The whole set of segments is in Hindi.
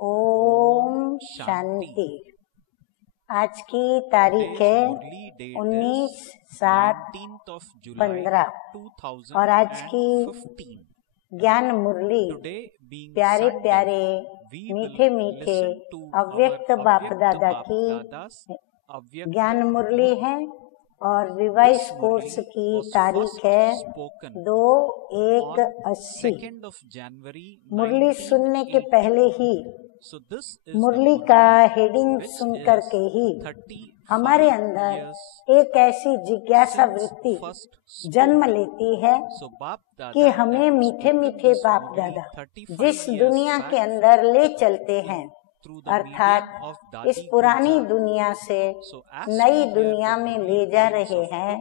ओम शांति। आज की तारीख है 19/7/15 और आज की ज्ञान मुरली प्यारे प्यारे मीठे मीठे अव्यक्त बाप दादा की ज्ञान मुरली है और रिवाइज कोर्स की तारीख है 2/1/80। मुरली सुनने के पहले ही मुरली का हेडिंग सुनकर के ही हमारे अंदर एक ऐसी जिज्ञासा वृत्ति जन्म लेती है कि हमें मीठे मीठे बाप दादा जिस दुनिया के अंदर ले चलते हैं, अर्थात इस पुरानी दुनिया से नई दुनिया में ले जा रहे हैं,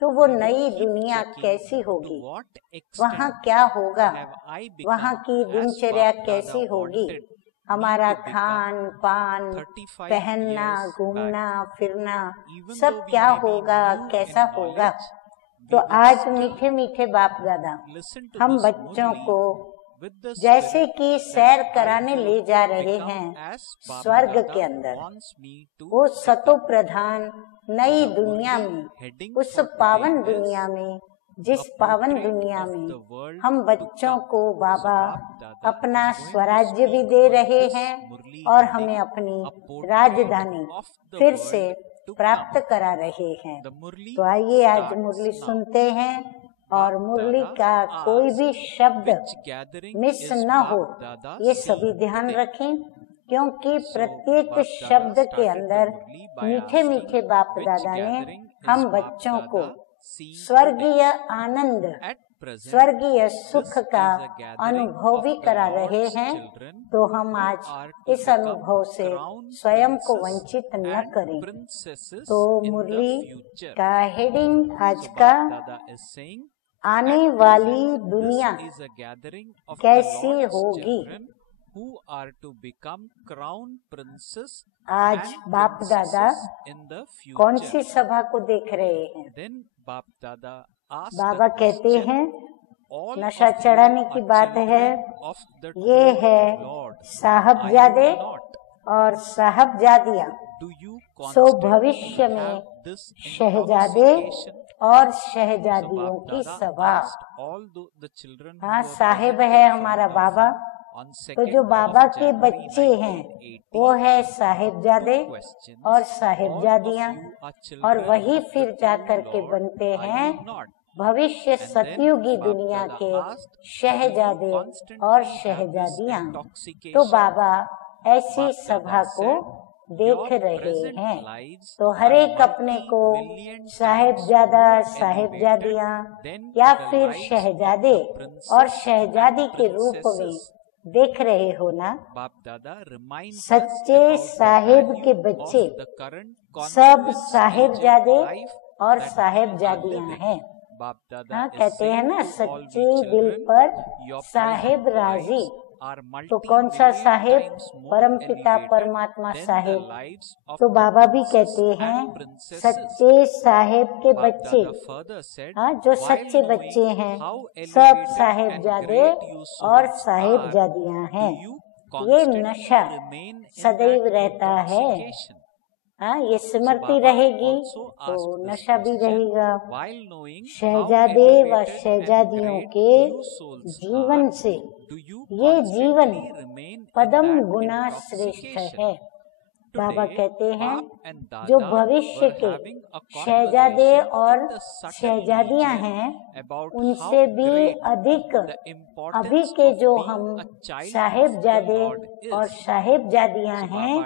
तो वो नई दुनिया कैसी होगी, वहाँ क्या होगा, वहाँ की दिनचर्या कैसी होगी, हमारा खान पान, पहनना, घूमना फिरना सब क्या होगा, कैसा होगा। तो आज मीठे मीठे बाप दादा हम बच्चों को जैसे कि सैर कराने ले जा रहे हैं स्वर्ग के अंदर, वो सतो प्रधान नई दुनिया में, उस पावन दुनिया में, जिस पावन दुनिया में हम बच्चों को बाबा अपना स्वराज्य भी दे रहे हैं और हमें अपनी राजधानी फिर से प्राप्त करा रहे हैं। तो आइए आज मुरली सुनते हैं और मुरली का कोई भी शब्द मिस न हो, ये सभी ध्यान रखें, क्योंकि प्रत्येक शब्द के अंदर मीठे मीठे बाप दादा ने हम बच्चों को स्वर्गीय आनंद, स्वर्गीय सुख का अनुभव भी करा रहे हैं। तो हम आज इस अनुभव से स्वयं को वंचित न करें। तो मुरली का हेडिंग आज का आने वाली दुनिया कैसी होगी। आज बाप दादा कौन सी सभा को देख रहे हैं? बाबा कहते हैं नशा चढ़ाने की बात है, ये है साहबजादे और साहबजादियाँ। सो भविष्य में शहजादे और शहजादियों की सभा। हाँ, साहेब है हमारा बाबा, तो जो बाबा के बच्चे हैं वो है साहेबजादे और साहेबजादियाँ, और वही फिर जाकर के बनते हैं भविष्य सतयुगी दुनिया के शहजादे और शहजादियाँ। तो बाबा ऐसी सभा को देख रहे हैं। तो हर एक अपने को साहेबजादा, साहेबजादियाँ या फिर शहजादे और शहजादी के रूप में देख रहे हो ना। सच्चे साहेब के बच्चे सब साहेबजादे और साहेबजादियाँ हैं। हाँ, कहते हैं ना सच्चे दिल पर साहेब राजी। तो कौन सा साहेब? परम पिता परमात्मा साहेब। तो बाबा भी कहते हैं सच्चे साहेब के बच्चे, हाँ, जो सच्चे बच्चे हैं सब साहेबजादे और साहेबजादियाँ हैं। ये नशा सदैव रहता है, हाँ, ये स्मृति रहेगी तो नशा भी रहेगा। शहजादे व शहजादियों के जीवन से ये जीवन पदम गुना श्रेष्ठ है। बाबा कहते हैं जो भविष्य के शहजादे और शहजादियां हैं उनसे भी अधिक अभी के जो हम साहेबजादे और साहेबजादियां हैं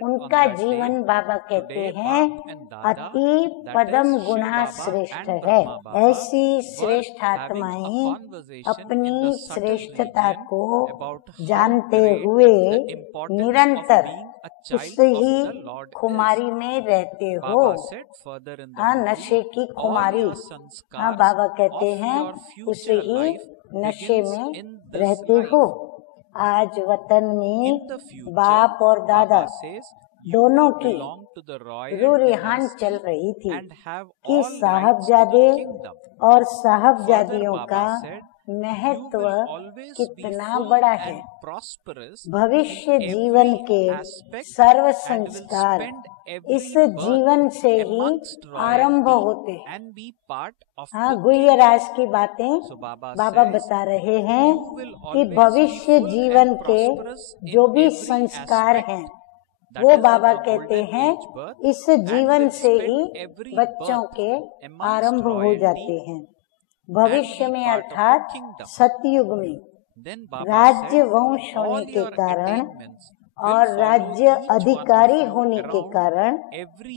उनका जीवन बाबा कहते हैं अति पदम गुना श्रेष्ठ है। ऐसी श्रेष्ठ आत्माएं अपनी श्रेष्ठता को जानते हुए निरंतर उस ही खुमारी में रहते हो। हाँ, नशे की खुमारी। हाँ, बाबा कहते हैं उस ही नशे में रहते हो। आज वतन में बाप और दादा दोनों की रूरिहान चल रही थी कि साहबजादे और साहबजादियों का महत्व कितना बड़ा है। भविष्य जीवन के सर्व संस्कार इस जीवन से ही आरंभ होते हैं। हाँ, गुह्यराज की बातें बाबा बता रहे हैं कि भविष्य जीवन के जो भी संस्कार हैं वो बाबा कहते हैं इस जीवन से ही बच्चों के आरंभ हो जाते हैं। भविष्य में अर्थात सतयुग में राज्य वंश होने के कारण और राज्य अधिकारी होने के कारण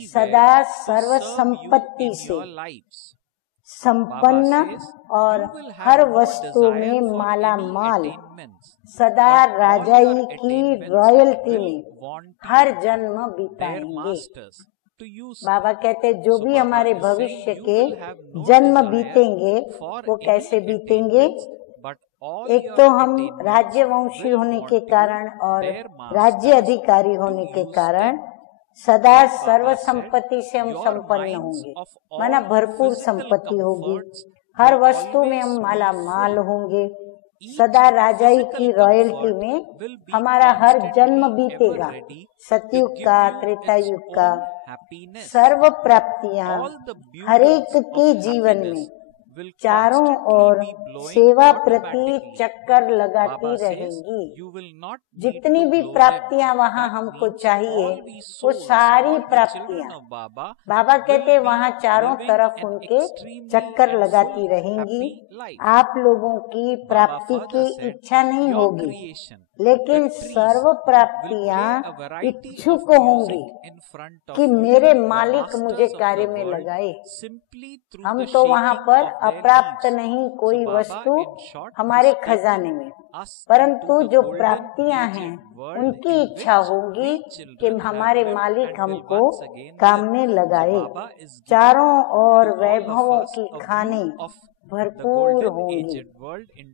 सदा सर्व संपत्ति से संपन्न और हर वस्तु में माला माल, सदा राजाई की रॉयल्टी में हर जन्म बिताएंगे। बाबा कहते जो भी हमारे भविष्य के जन्म बीतेंगे वो कैसे बीतेंगे? एक तो हम राज्यवंशी होने के कारण और राज्य अधिकारी होने के कारण सदा सर्व संपत्ति से हम संपन्न होंगे, माना भरपूर संपत्ति होगी, हर वस्तु में हम माला माल होंगे, सदा राजाई की रॉयल्टी में हमारा हर जन्म बीतेगा। सतयुग का, त्रेता युग का सर्व प्राप्तियां हरेक के जीवन में चारों ओर सेवा प्रति चक्कर लगाती रहेंगी। जितनी भी प्राप्तियां वहाँ हमको चाहिए वो सारी प्राप्तियां बाबा कहते वहाँ चारों तरफ उनके चक्कर लगाती रहेंगी। आप लोगों की प्राप्ति की इच्छा नहीं होगी, लेकिन सर्व प्राप्तियां इच्छुक होंगी कि मेरे मालिक मुझे कार्य में लगाए। हम तो वहाँ पर अप्राप्त नहीं कोई वस्तु हमारे खजाने में, परंतु जो प्राप्तियां हैं उनकी इच्छा होगी कि हमारे मालिक हमको काम में लगाए। चारों ओर वैभवों की खाने भरपूर होंगी।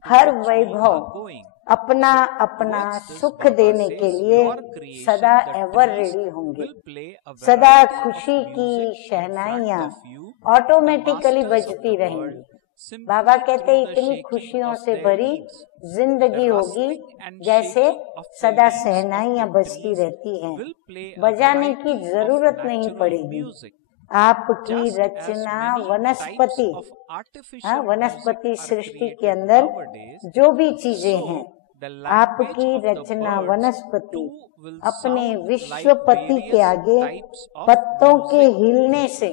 हर वैभव अपना अपना सुख देने के लिए सदा एवर रेडी होंगे। सदा खुशी की शहनाइयाँ ऑटोमेटिकली बजती रहेंगी। बाबा कहते इतनी खुशियों से भरी जिंदगी होगी जैसे सदा शहनाइयाँ बजती रहती हैं, बजाने की जरूरत नहीं पड़ेगी। आपकी रचना वनस्पति, वनस्पति सृष्टि के अंदर जो भी चीजें हैं, आपकी रचना वनस्पति अपने विश्वपति के आगे पत्तों के हिलने से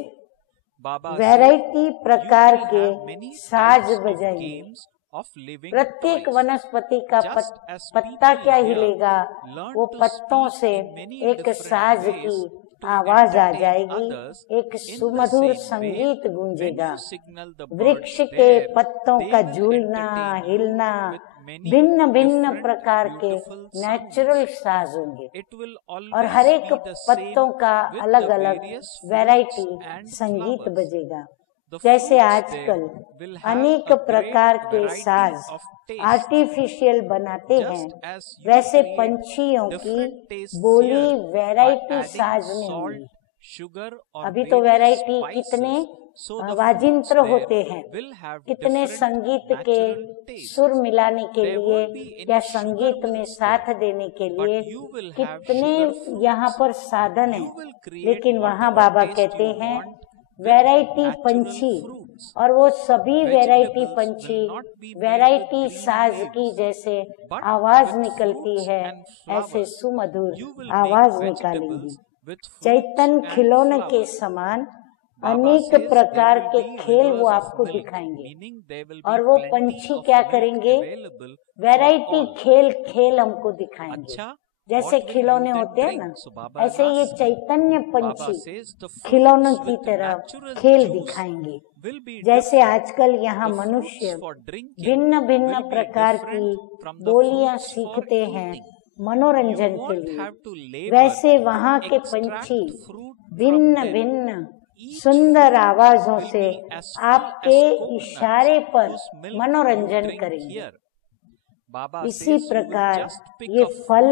वैरायटी प्रकार के साज बजाएंगे। प्रत्येक वनस्पति का पत्ता क्या हिलेगा, वो पत्तों से एक साज की आवाज आ जाएगी, एक सुमधुर संगीत गूंजेगा। वृक्ष के पत्तों का झूलना हिलना भिन्न भिन्न प्रकार के नेचुरल साज होंगे और हर एक पत्तों का अलग अलग वैरायटी संगीत बजेगा। जैसे आजकल अनेक प्रकार के साज आर्टिफिशियल बनाते हैं, वैसे पंछियों की बोली वैरायटी साज में होगी। अभी तो वैरायटी कितने वाजिंत्र होते हैं, कितने संगीत के सुर मिलाने के लिए या संगीत में साथ देने के लिए कितने यहाँ पर साधन हैं, लेकिन वहाँ बाबा कहते हैं वैरायटी पंछी, और वो सभी वैरायटी पंछी वैरायटी साज की जैसे आवाज निकलती है ऐसे सुमधुर आवाज निकालेंगी। चैतन्य खिलौने के समान अनेक प्रकार के खेल वो आपको दिखाएंगे, और वो पंछी क्या करेंगे, वैरायटी खेल खेल हमको दिखाएंगे। जैसे खिलौने होते हैं ना, ऐसे ये चैतन्य पंछी खिलौनों की तरह खेल दिखाएंगे। जैसे आजकल यहाँ मनुष्य भिन्न भिन्न प्रकार की बोलियां सीखते हैं मनोरंजन के लिए, वैसे वहाँ के पंछी भिन्न भिन्न सुंदर आवाजों से आपके इशारे पर मनोरंजन करेंगे। इसी प्रकार ये फल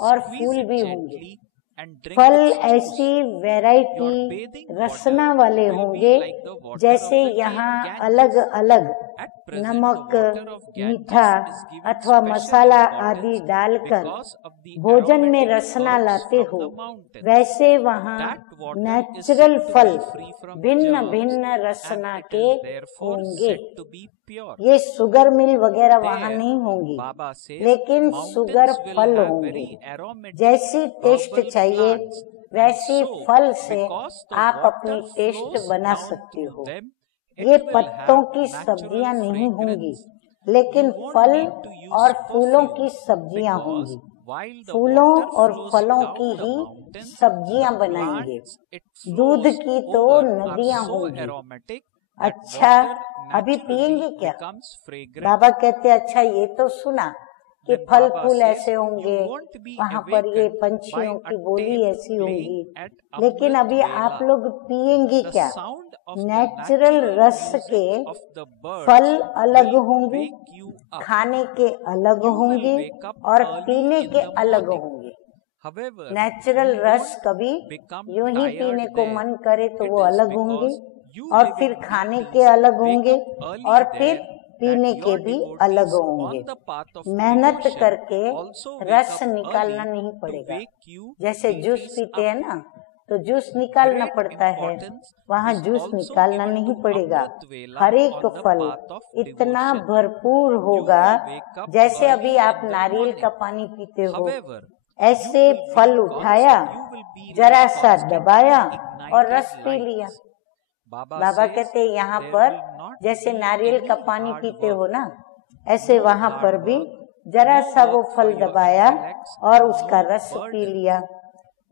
और फूल भी होंगे। फल ऐसी वैरायटी रसना वाले होंगे जैसे यहाँ अलग अलग नमक, मीठा अथवा मसाला आदि डालकर भोजन में रसना लाते हो, वैसे वहाँ नेचुरल फल भिन्न भिन्न रसना के होंगे। ये शुगर मिल वगैरह वहाँ नहीं होंगी, लेकिन शुगर फल होंगे। जैसी टेस्ट चाहिए वैसी फल से आप अपनी टेस्ट बना सकते हो। ये पत्तों की सब्जियां नहीं होंगी, लेकिन फल और फूलों की सब्जियां होंगी। फूलों और फलों की ही सब्जियां बनाएंगे। दूध की तो नदियां होंगी। अच्छा, अभी पिएंगे क्या? बाबा कहते अच्छा ये तो सुना कि फल फूल ऐसे होंगे, वहाँ पर ये पंछियों की बोली ऐसी होगी, लेकिन अभी आप लोग पिएंगे क्या? नेचुरल रस के फल अलग होंगे, खाने के अलग होंगे और पीने के अलग होंगे। नेचुरल रस कभी यूं ही पीने को मन करे तो वो अलग होंगे, और फिर खाने के अलग होंगे, और फिर पीने के भी अलग होंगे। मेहनत करके रस निकालना नहीं पड़ेगा। जैसे जूस पीते हैं ना, तो जूस निकालना पड़ता है, वहाँ जूस निकालना नहीं पड़ेगा। हर एक फल इतना भरपूर होगा, जैसे अभी आप नारियल का पानी पीते हो, ऐसे फल उठाया, जरा सा दबाया और रस पी लिया। बाबा कहते यहाँ पर जैसे नारियल का पानी पीते हो ना, ऐसे वहाँ पर भी जरा सा वो फल दबाया और उसका रस पी लिया।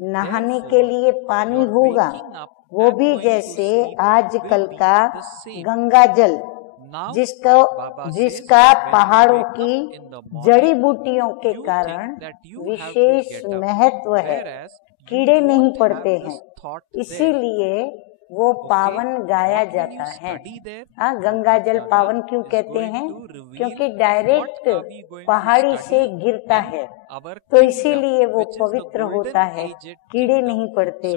नहाने के लिए पानी होगा, वो भी जैसे आजकल का गंगा जल, जिसका पहाड़ों की जड़ी बूटियों के कारण विशेष महत्व है, कीड़े नहीं पड़ते हैं, इसीलिए वो पावन गाया जाता है। गंगा जल पावन क्यों कहते हैं? क्योंकि डायरेक्ट पहाड़ी से गिरता है, तो इसीलिए वो पवित्र होता है, कीड़े नहीं पड़ते।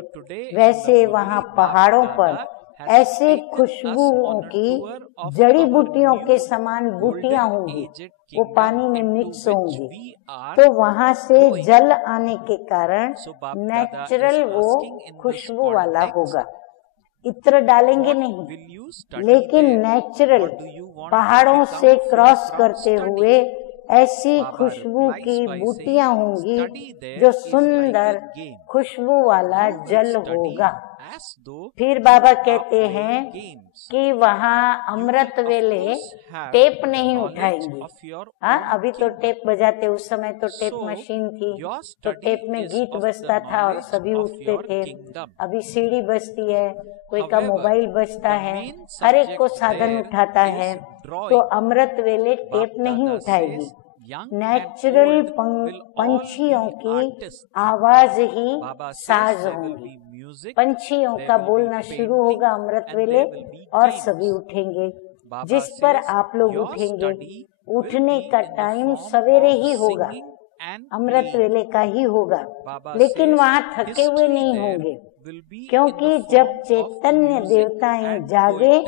वैसे वहाँ पहाड़ों पर ऐसे खुशबुओं की जड़ी बूटियों के समान बूटियां होंगी, वो पानी में मिक्स होंगी, तो वहाँ से जल आने के कारण नेचुरल वो खुशबू वाला होगा। इत्र डालेंगे नहीं, लेकिन नेचुरल पहाड़ों से क्रॉस करते हुए ऐसी खुशबू की बूटियां होंगी, जो सुंदर खुशबू वाला जल होगा। फिर बाबा कहते हैं कि वहाँ अमृत वेले टेप नहीं उठाएंगे। अभी तो टेप बजाते, उस समय तो टेप मशीन थी, तो टेप में गीत बजता था और सभी उठते थे। अभी सीडी बजती है, कोई का मोबाइल बजता है, हर एक को साधन उठाता है, तो अमृत वेले टेप नहीं उठाएगी। नेचुरल पंछियों की आवाज ही साज होगी। पंछियों का बोलना शुरू होगा अमृत वेले और सभी उठेंगे। जिस पर आप लोग उठेंगे, उठने का टाइम सवेरे ही होगा, अमृत वेले का ही होगा, लेकिन वहाँ थके हुए नहीं होंगे, क्योंकि जब चैतन्य देवताएं जागे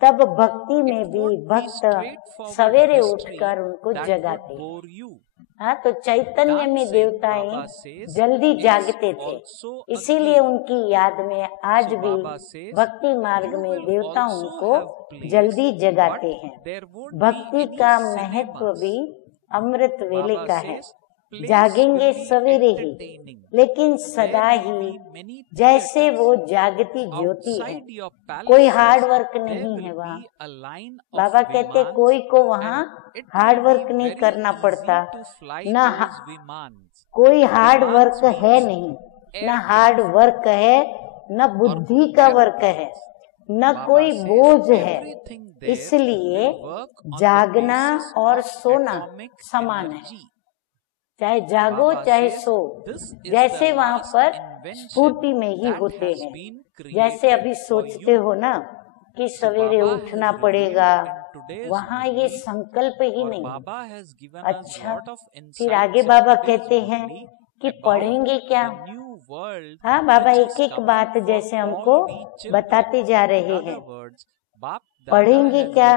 तब भक्ति में भी भक्त सवेरे उठकर उनको जगाते हैं। तो चैतन्य में देवताएं जल्दी जागते थे, इसीलिए उनकी याद में आज भी भक्ति मार्ग में देवता उनको जल्दी जगाते हैं। भक्ति का महत्व भी अमृत वेले का है। जागेंगे सवेरे ही, लेकिन सदा ही जैसे वो जागती ज्योति है, कोई हार्ड वर्क नहीं है वहाँ। बाबा कहते कोई को वहाँ हार्ड वर्क नहीं करना पड़ता, न कोई हार्ड वर्क है नहीं, न हार्ड वर्क है, न बुद्धि का वर्क है, न कोई बोझ है, इसलिए जागना और सोना समान है। चाहे जागो चाहे सो, जैसे वहाँ पर स्फूर्ति में ही होते हैं। जैसे अभी सोचते हो ना कि सवेरे उठना पड़ेगा, वहाँ ये संकल्प ही नहीं। अच्छा, फिर आगे बाबा कहते हैं कि पढ़ेंगे क्या? हाँ, बाबा एक एक बात जैसे हमको बताते जा रहे हैं। पढ़ेंगे क्या?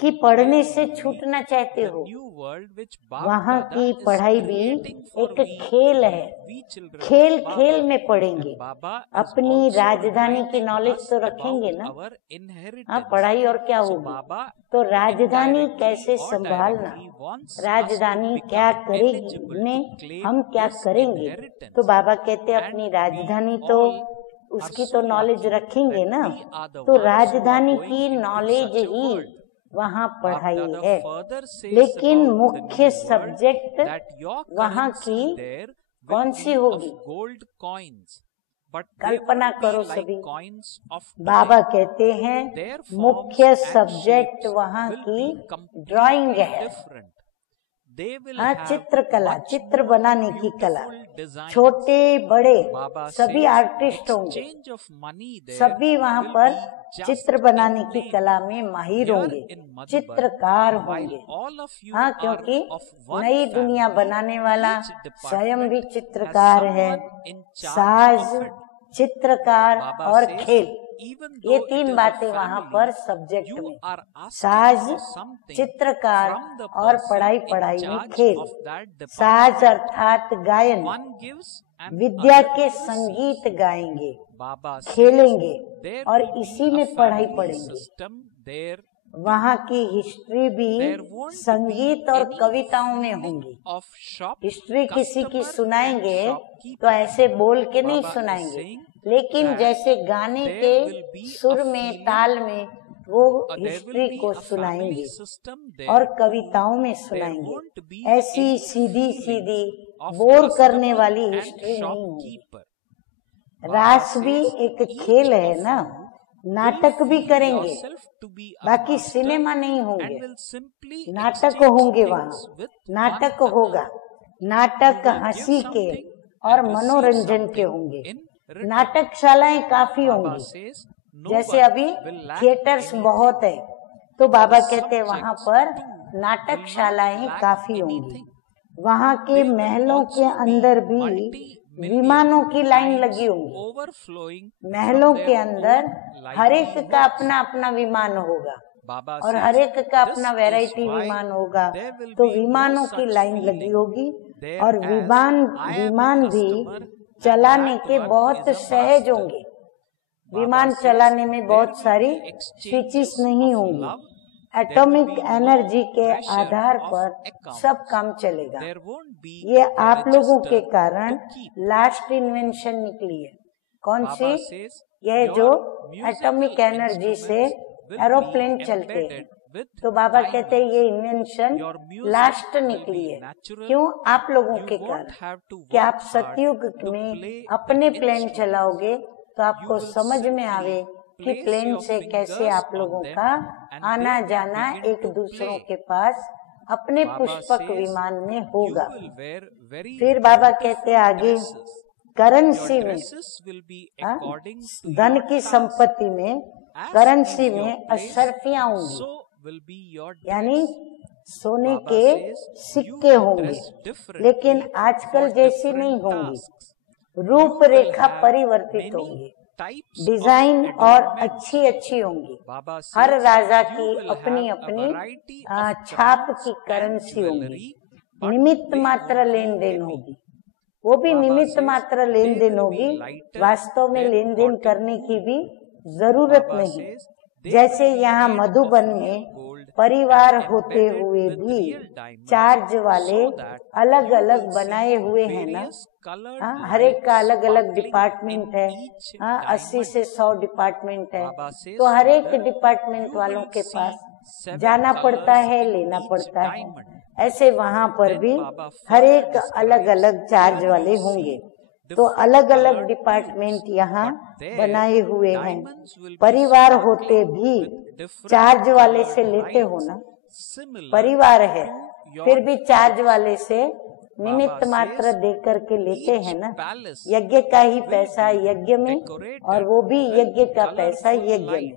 कि पढ़ने से छूटना चाहते हो। वहाँ की पढ़ाई भी एक खेल है, खेल खेल में पढ़ेंगे। अपनी राजधानी की नॉलेज तो रखेंगे ना। हाँ, पढ़ाई और क्या होगी, तो राजधानी कैसे संभालना, राजधानी क्या करेगी, में हम क्या करेंगे। तो बाबा कहते अपनी राजधानी तो उसकी तो नॉलेज रखेंगे ना, तो राजधानी की नॉलेज ही वहाँ पढ़ाई है। लेकिन मुख्य सब्जेक्ट वहाँ की कौन सी होगी, कल्पना करो सभी। बाबा कहते हैं मुख्य सब्जेक्ट वहाँ की ड्राइंग है। हाँ, चित्रकला, चित्र बनाने की कला। छोटे बड़े सभी आर्टिस्ट होंगे, सभी वहाँ पर चित्र बनाने की कला में माहिर होंगे, चित्रकार होंगे। हाँ, क्योंकि नई दुनिया बनाने वाला स्वयं भी चित्रकार है। साज, चित्रकार और खेल, ये तीन बातें वहाँ पर सब्जेक्ट में, साज, चित्रकार और पढ़ाई में खेल। साज अर्थात गायन, विद्या के संगीत गाएंगे, खेलेंगे और इसी में पढ़ाई पढ़ेंगे। वहाँ की हिस्ट्री भी संगीत और कविताओं में होंगी। हिस्ट्री किसी की सुनाएंगे तो ऐसे बोल के नहीं सुनाएंगे, लेकिन जैसे गाने के सुर में, ताल में वो हिस्ट्री को सुनाएंगे और कविताओं में सुनाएंगे। ऐसी सीधी सीधी बोर करने वाली हिस्ट्री नहीं होगी। रास भी एक खेल है ना, नाटक भी करेंगे, बाकी सिनेमा नहीं होंगे, नाटक होंगे। वहाँ नाटक होगा, नाटक हंसी के और मनोरंजन के होंगे। नाटकशालाएं काफी होंगी, जैसे अभी थिएटर्स बहुत है, तो बाबा कहते हैं वहाँ पर नाटकशालाएं काफी होंगी। वहाँ के महलों के अंदर भी विमानों की लाइन लगी होंगी। महलों के अंदर हर एक का अपना अपना विमान होगा और हर एक का अपना वैरायटी विमान होगा, तो विमानों की लाइन लगी होगी। और विमान भी चलाने के बहुत सहज होंगे। विमान चलाने में बहुत सारी स्विचेस नहीं होंगी, एटॉमिक एनर्जी के आधार पर सब काम चलेगा। ये आप लोगों के कारण लास्ट इन्वेंशन निकली है। कौन सी? यह जो एटॉमिक एनर्जी से एरोप्लेन चलते हैं। तो बाबा कहते हैं ये इन्वेंशन लास्ट निकली है। क्यों? आप लोगों के कारण। कि आप सतयुग में अपने प्लेन चलाओगे तो आपको समझ में आवे कि प्लेन से कैसे आप लोगों का आना जाना एक दूसरों के पास अपने पुष्पक विमान में होगा। फिर बाबा कहते आगे करेंसी में, धन की संपत्ति में, करेंसी में अशर्फियां होंगी, यानी सोने के सिक्के होंगे, लेकिन आजकल जैसी नहीं होंगी। रूपरेखा परिवर्तित होंगी, डिजाइन और अच्छी अच्छी होंगी। हर राजा की अपनी अपनी छाप की करेंसी होगी। निमित्त मात्र लेन देन होगी, वो भी निमित्त मात्र लेन देन होगी, वास्तव में लेन देन करने की भी जरूरत नहीं। जैसे यहाँ मधुबन में परिवार होते हुए भी चार्ज वाले अलग अलग बनाए हुए हैं ना। हर एक का अलग अलग डिपार्टमेंट है। 80 से 100 डिपार्टमेंट है, तो हर एक डिपार्टमेंट वालों के पास जाना पड़ता है, लेना पड़ता है। ऐसे वहाँ पर भी हर एक अलग अलग चार्ज वाले होंगे, तो अलग अलग डिपार्टमेंट यहाँ बनाए हुए हैं। परिवार होते भी चार्ज वाले से लेते हो ना, परिवार है फिर भी चार्ज वाले से निमित्त मात्र दे करके लेते हैं ना। यज्ञ का ही पैसा यज्ञ में, और वो भी यज्ञ का पैसा यज्ञ में,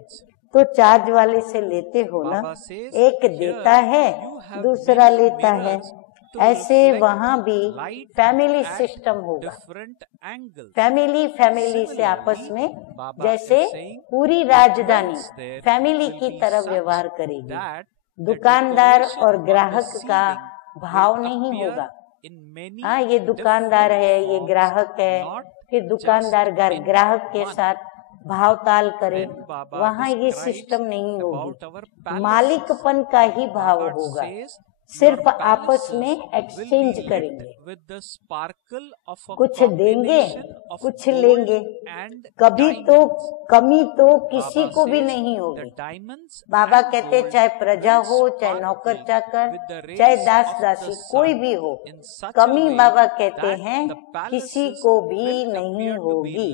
तो चार्ज वाले से लेते हो ना। एक देता है, दूसरा लेता है। ऐसे वहाँ भी फैमिली सिस्टम होगा। फैमिली से आपस में जैसे पूरी राजधानी फैमिली की तरह व्यवहार करेगी। दुकानदार और ग्राहक का भाव नहीं होगा। हाँ, ये दुकानदार है, ये ग्राहक है, फिर दुकानदार ग्राहक के साथ भावताल करे, वहाँ ये सिस्टम नहीं होगी। मालिकपन का ही भाव होगा, सिर्फ आपस में एक्सचेंज करेंगे, कुछ देंगे कुछ लेंगे, कभी तो कमी तो किसी को भी नहीं होगी। बाबा कहते चाहे प्रजा हो, चाहे नौकर चाकर, चाहे दास दासी, कोई भी हो, कमी बाबा कहते हैं किसी को भी नहीं होगी।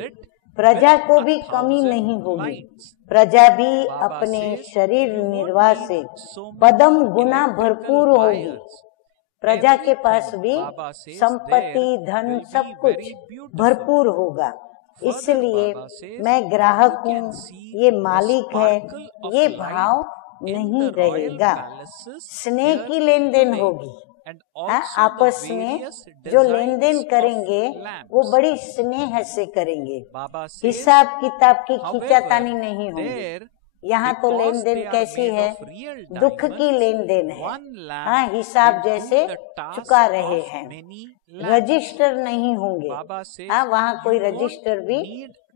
प्रजा को भी कमी नहीं होगी। प्रजा भी अपने शरीर निर्वाह से पदम गुना भरपूर होगी। प्रजा के पास भी संपत्ति, धन, सब कुछ भरपूर होगा। इसलिए मैं ग्राहक हूँ, ये मालिक है, ये भाव नहीं रहेगा। स्नेह की लेन देन होगी। आपस में जो लेन देन करेंगे वो बड़ी स्नेह से करेंगे। हिसाब किताब की खींचातानी नहीं होगी। यहाँ तो लेन देन कैसी है, दुख की लेन देन है। हाँ, हिसाब जैसे चुका रहे हैं, रजिस्टर नहीं होंगे। हाँ, वहाँ कोई रजिस्टर भी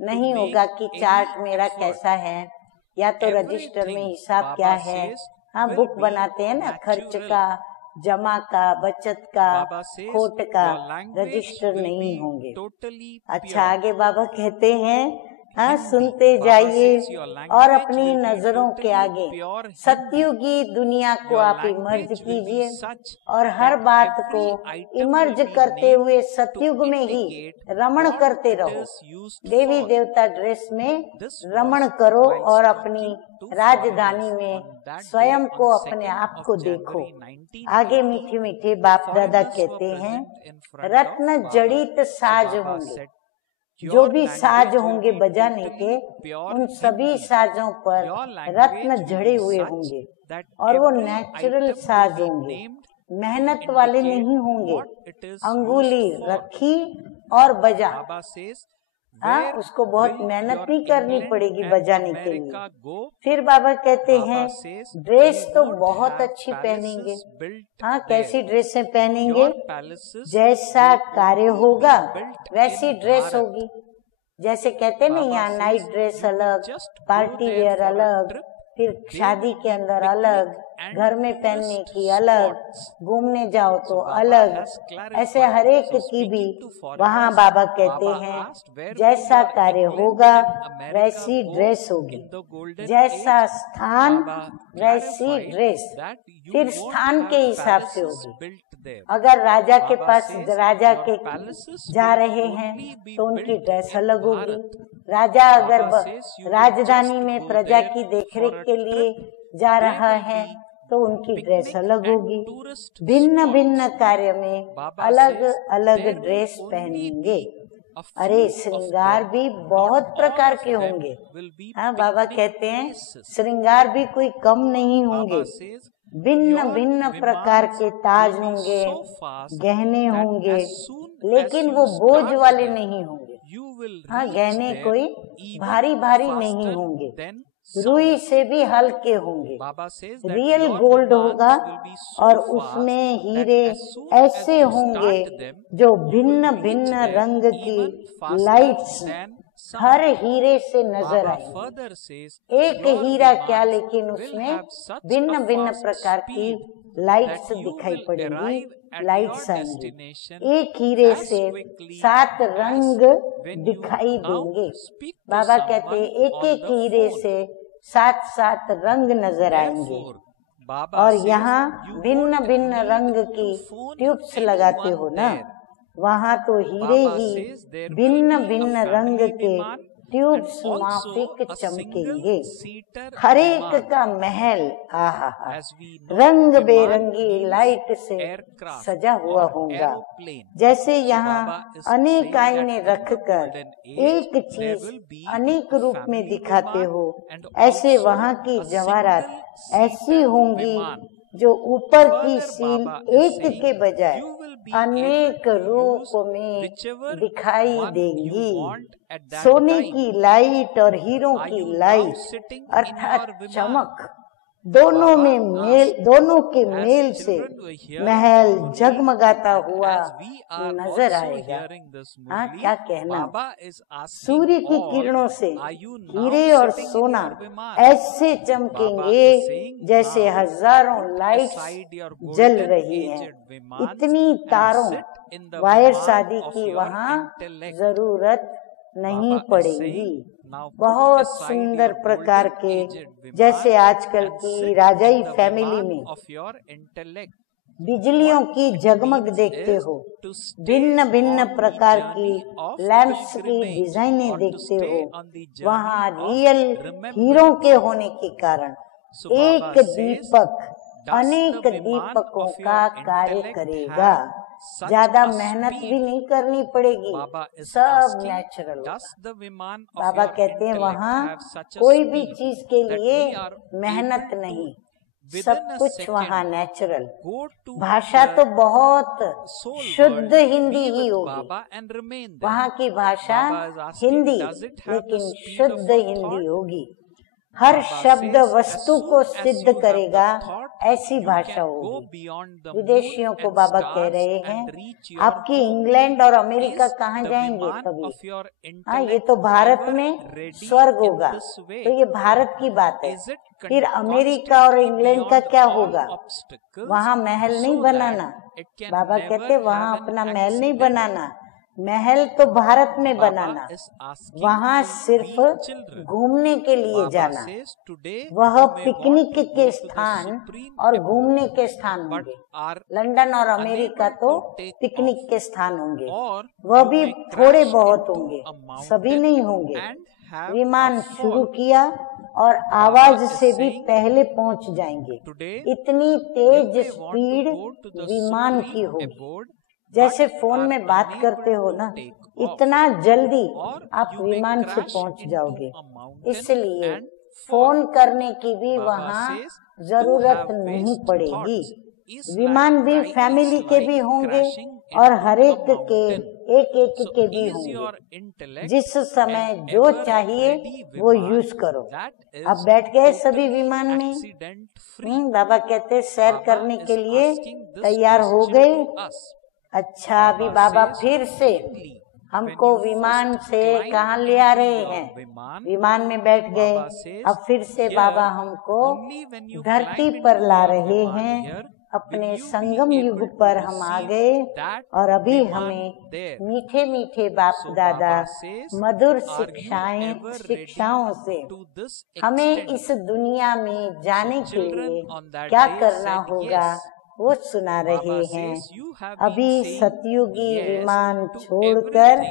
नहीं होगा कि चार्ट मेरा कैसा है, या तो रजिस्टर में हिसाब क्या है। हाँ, बुक बनाते हैं ना, खर्च का, जमा का, बचत का, खोट का, रजिस्टर नहीं होंगे। अच्छा, आगे बाबा कहते हैं, हाँ, सुनते जाइए और अपनी नजरों के आगे सतयुगी दुनिया को आप इमर्ज कीजिए और हर बात को इमर्ज करते हुए सतयुग में ही रमण करते रहो। देवी देवता ड्रेस में रमण करो और अपनी राजधानी में स्वयं को, अपने आप को देखो। आगे मीठे मीठे बाप दादा कहते हैं, रत्न जड़ित साज होंगे। जो भी साज होंगे बजाने के, उन सभी साजों पर रत्न जड़े हुए होंगे और वो नेचुरल साज होंगे, मेहनत वाले नहीं होंगे। अंगुली रखी और बजा, हाँ, उसको बहुत मेहनत नहीं करनी पड़ेगी बजाने के लिए। फिर बाबा कहते हैं, ड्रेस तो बहुत अच्छी पहनेंगे। हाँ, कैसी ड्रेसें पहनेंगे, जैसा कार्य होगा वैसी ड्रेस होगी। जैसे कहते हैं ना, यहाँ नाइट ड्रेस अलग, पार्टी वेयर अलग, फिर शादी के अंदर अलग, घर में पहनने की अलग, घूमने जाओ तो अलग, ऐसे हर एक की भी वहाँ बाबा कहते हैं जैसा कार्य होगा वैसी ड्रेस होगी, जैसा स्थान वैसी ड्रेस। फिर स्थान के हिसाब से होगी। अगर राजा के पास राजा के जा रहे हैं तो उनकी ड्रेस अलग होगी। राजा अगर राजधानी में प्रजा की देखरेख के लिए जा रहा है तो उनकी ड्रेस अलग होगी। भिन्न भिन्न कार्य में अलग अलग ड्रेस पहनेंगे। अरे, श्रृंगार भी बहुत प्रकार के होंगे। हाँ, बाबा कहते हैं श्रृंगार भी कोई कम नहीं होंगे। भिन्न भिन्न प्रकार के ताज होंगे, गहने होंगे, लेकिन वो बोझ वाले नहीं होंगे। हाँ, गहने कोई भारी भारी नहीं होंगे, रुई से भी हल्के होंगे। रियल गोल्ड होगा और उसमें हीरे ऐसे होंगे जो भिन्न भिन्न रंग की लाइट्स हर हीरे से नजर आएंगे। एक हीरा क्या, लेकिन उसमें भिन्न भिन्न प्रकार की लाइट्स दिखाई पड़ेंगी, लाइट्स आएंगी। एक हीरे से 7 रंग दिखाई देंगे। बाबा कहते हैं एक एक हीरे से 7 रंग नजर आएंगे। और यहाँ भिन्न भिन्न रंग की ट्यूब्स लगाते हो ना, वहाँ तो हीरे ही भिन्न भिन्न रंग के ट्यूब्स माफिक चमकेंगे। हर एक का महल आहा रंग बेरंगी लाइट से सजा हुआ होगा। जैसे यहाँ अनेक आईने रखकर एक चीज अनेक रूप में दिखाते हो, ऐसे वहाँ की जवाहरात ऐसी होंगी जो ऊपर की सील एक के बजाय अनेक रूप में दिखाई देंगी। सोने की लाइट और हीरों की लाइट अर्थात चमक, दोनों के मेल से महल जगमगाता हुआ नजर आएगा। हाँ, क्या कहना। सूर्य की किरणों से हीरे और सोना ऐसे चमकेंगे जैसे हजारों लाइट्स जल रही हैं। इतनी तारों वायर शादी की वहाँ जरूरत नहीं पड़ेगी। बहुत सुंदर प्रकार के, जैसे आजकल की राजाई फैमिली में बिजलियों की जगमग देखते हो, भिन्न भिन्न प्रकार की लैंप्स की डिजाइनें देखते हो, वहाँ रियल हीरो के होने के कारण एक दीपक अनेक दीपकों का कार्य करेगा। ज्यादा मेहनत भी नहीं करनी पड़ेगी, सब नेचुरल। बाबा कहते हैं वहाँ कोई भी चीज के लिए मेहनत नहीं, सब कुछ वहाँ नेचुरल। भाषा तो बहुत शुद्ध हिंदी ही होगी, वहाँ की भाषा हिंदी, लेकिन शुद्ध हिंदी होगी। हर शब्द वस्तु को सिद्ध करेगा, ऐसी भाषा होगी। विदेशियों को बाबा कह रहे हैं आपकी इंग्लैंड और अमेरिका कहाँ जाएंगे कभी। हाँ, ये तो भारत में स्वर्ग होगा, तो ये भारत की बात है। फिर अमेरिका और इंग्लैंड का क्या होगा? वहाँ महल नहीं बनाना। बाबा कहते वहाँ अपना महल नहीं बनाना, महल तो भारत में बनाना, वहाँ सिर्फ घूमने के लिए जाना। वह पिकनिक के स्थान और घूमने के स्थान होंगे। लंदन और अमेरिका तो पिकनिक के स्थान होंगे, वह भी थोड़े बहुत होंगे, सभी नहीं होंगे। विमान शुरू किया और आवाज से भी पहले पहुंच जाएंगे। इतनी तेज स्पीड विमान की होगी। जैसे फोन में बात करते हो ना, इतना जल्दी आप विमान से पहुंच जाओगे। इसलिए फोन करने की भी वहाँ जरूरत नहीं पड़ेगी। विमान भी फैमिली के भी होंगे और हर एक के भी होंगे। जिस समय जो चाहिए वो यूज करो। अब बैठ गए सभी विमान में। बाबा कहते सैर करने के लिए तैयार हो गए। अच्छा, अभी बाबा फिर से हमको विमान से कहाँ ले आ रहे हैं? विमान में बैठ गए। अब फिर से बाबा हमको धरती पर ला रहे हैं। अपने संगम युग पर हम आ गए और अभी हमें मीठे मीठे बाप दादा मधुर शिक्षाओं से हमें इस दुनिया में जाने के लिए क्या करना होगा वो सुना रहे हैं। अभी सतयुगी विमान छोड़कर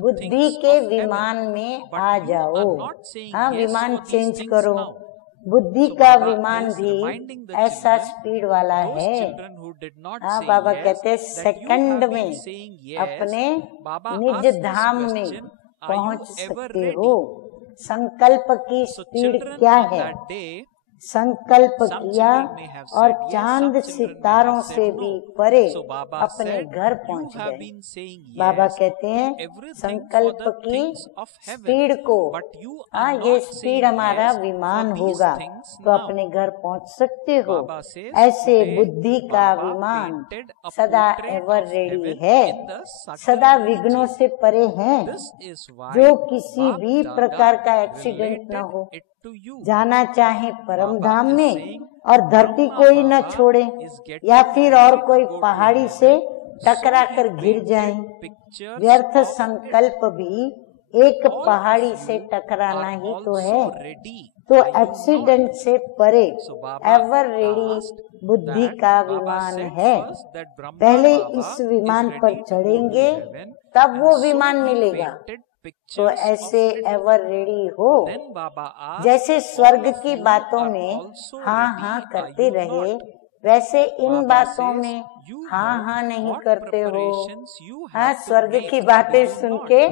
बुद्धि के विमान में आ जाओ। हाँ, विमान चेंज करो। बुद्धि का विमान भी ऐसा स्पीड वाला है। हाँ, बाबा कहते सेकंड में अपने निज धाम में पहुंच सकते हो। संकल्प की स्पीड क्या है? संकल्प किया और चांद सितारों से भी परे अपने घर पहुंच गए। बाबा कहते हैं संकल्प की स्पीड को, हाँ ये स्पीड हमारा विमान होगा तो अपने घर पहुंच सकते हो। ऐसे बुद्धि का विमान सदा एवर रेडी है, सदा विघ्नों से परे है, जो किसी भी प्रकार का एक्सीडेंट न हो। जाना चाहे परम धाम में और धरती कोई न छोड़े, या फिर और कोई पहाड़ी से टकरा कर गिर जाए। व्यर्थ संकल्प भी एक पहाड़ी से टकराना ही तो है। तो एक्सीडेंट से परे एवर रेडी बुद्धि का विमान है। पहले इस विमान पर चढ़ेंगे तब वो विमान मिलेगा। तो ऐसे एवर रेडी हो, जैसे स्वर्ग की बातों में हाँ हाँ करते रहे, वैसे इन बातों में हाँ नहीं करते हो। हाँ, स्वर्ग की बातें सुन के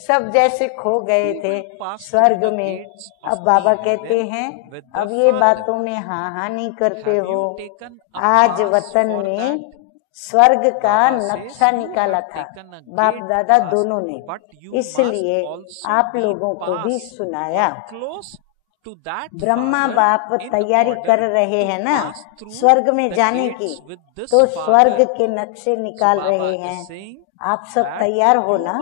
सब जैसे खो गए थे स्वर्ग में। अब बाबा कहते हैं अब ये बातों में हाँ नहीं करते हो। आज वतन में स्वर्ग का नक्शा निकाला था बाप दादा दोनों ने, इसलिए आप लोगों को भी सुनाया। ब्रह्मा बाप तैयारी कर रहे हैं ना स्वर्ग में जाने की, तो स्वर्ग के नक्शे निकाल रहे हैं। आप सब तैयार हो ना?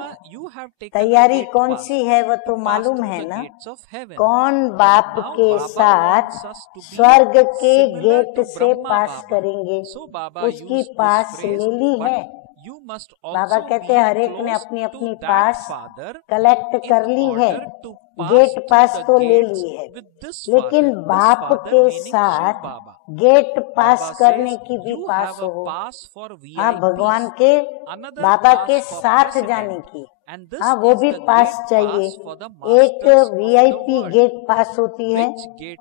तैयारी कौन सी है वो तो मालूम है ना? कौन बाप के साथ स्वर्ग के गेट से पास करेंगे, उसकी पास ले ली है। बाबा कहते हैं हर एक ने अपनी अपनी पास कलेक्ट कर ली है, गेट पास तो ले ली है, लेकिन बाप के साथ गेट पास करने की भी पास हो। हाँ, भगवान के बाबा के साथ जाने की, हाँ वो भी पास चाहिए। एक VIP गेट पास होती है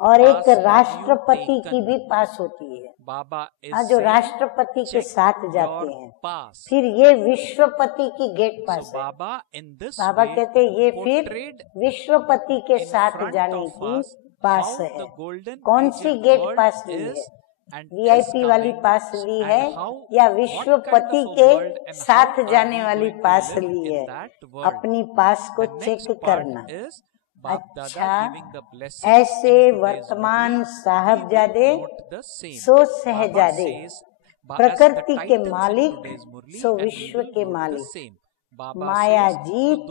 और एक राष्ट्रपति की भी पास होती है। हाँ, जो राष्ट्रपति के साथ जाते हैं, फिर ये विश्वपति की गेट पास है। बाबा कहते हैं ये फिर विश्वपति के साथ जाने की पास है। कौन सी गेट पास ली है? VIP वाली पास ली है या विश्वपति के साथ जाने वाली पास ली है? अपनी पास को चेक करना। अच्छा, ऐसे वर्तमान साहबजादे सो सहजादे, प्रकृति के मालिक सो विश्व के मालिक, माया जीत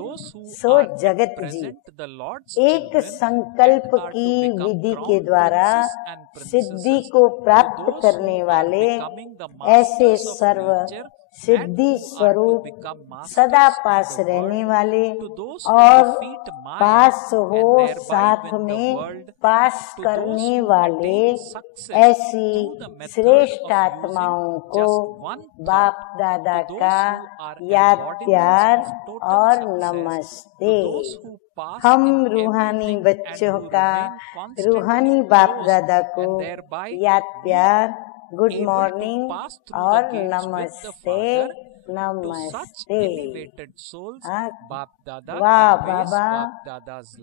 सो जगत जीत। एक संकल्प की विधि के द्वारा सिद्धि को प्राप्त करने वाले ऐसे सर्व सिद्धि स्वरूप सदा पास रहने वाले और पास हो साथ में पास करने वाले ऐसी श्रेष्ठ आत्माओं को बाप दादा का याद प्यार और नमस्ते। हम रूहानी बच्चों का रूहानी बाप दादा को याद प्यार, गुड मॉर्निंग और नमस्ते नमस्ते। वाह बाबा,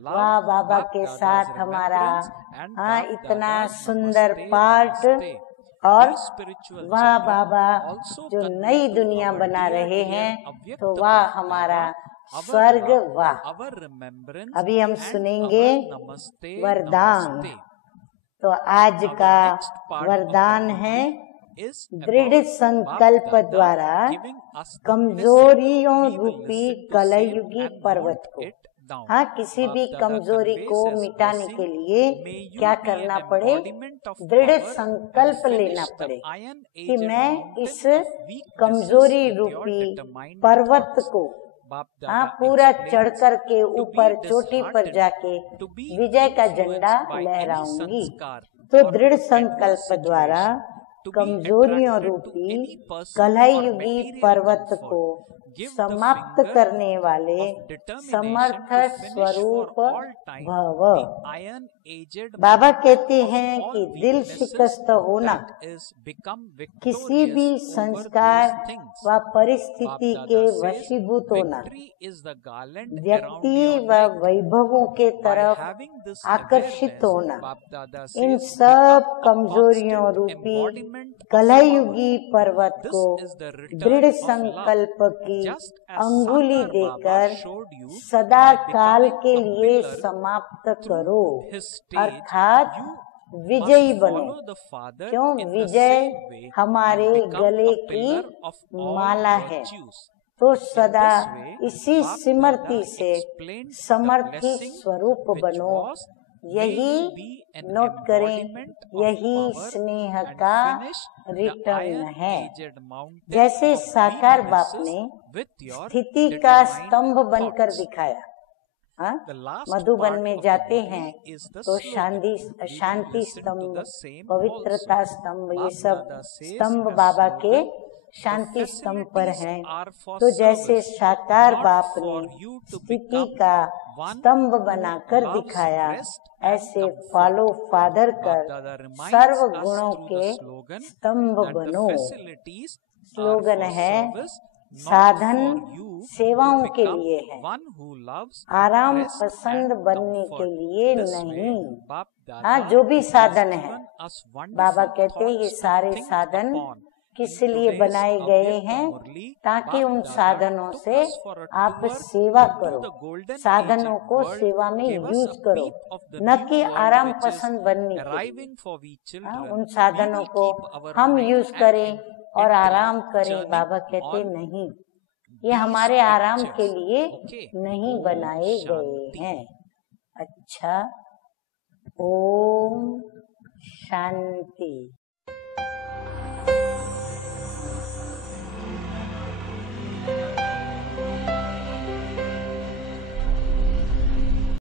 वाह बाबा के साथ हमारा इतना सुंदर पार्ट, और वाह बाबा जो नई दुनिया बना रहे हैं, तो वाह हमारा स्वर्ग वाह। अभी हम सुनेंगे वरदान। तो आज का वरदान है दृढ़ संकल्प द्वारा कमजोरियों रूपी कलयुगी पर्वत को, हाँ किसी भी कमजोरी को मिटाने के लिए क्या करना पड़े? दृढ़ संकल्प लेना पड़े कि मैं इस कमजोरी रूपी पर्वत को पूरा चढ़ कर के ऊपर चोटी पर जाके विजय का झंडा लहराऊंगी। तो दृढ़ संकल्प द्वारा कमजोरियों रूपी कलयुगी पर्वत को समाप्त करने वाले समर्थ स्वरूप भव। बाबा कहते हैं कि दिल शिकस्त होना, किसी भी संस्कार व परिस्थिति के वशीभूत होना, व्यक्ति व वैभवों के तरफ आकर्षित होना, इन सब कमजोरियों रूपी कलयुगी पर्वत को दृढ़ संकल्प की अंगुली देकर सदा काल के लिए समाप्त करो, अर्थात विजयी बनो। क्यों? विजय हमारे गले की माला है। तो सदा इसी सिमरती से समर्थी स्वरूप बनो। यही नोट करें, यही स्नेह का रिटर्न है। जैसे साकार बाप ने स्थिति का स्तंभ बनकर दिखाया। मधुबन में जाते हैं तो शांति स्तंभ, पवित्रता स्तंभ, ये सब स्तंभ बाबा के शांति स्तंभ पर हैं। तो जैसे साकार बाप ने स्थिति का स्तंभ बनाकर दिखाया, ऐसे फॉलो फादर कर सर्व गुणों के स्तंभ बनो। स्लोगन है साधन सेवाओं के लिए है, आराम पसंद बनने के लिए नहीं। हाँ, जो भी साधन है, बाबा कहते हैं ये सारे साधन किस लिए बनाए गए हैं, ताकि उन साधनों से आप सेवा करो, साधनों को सेवा में यूज करो, न कि आराम पसंद बनने के लिए। उन साधनों को हम यूज करें और आराम करें, बाबा कहते नहीं, ये हमारे आराम के लिए नहीं बनाए गए हैं। अच्छा, ओम शांति।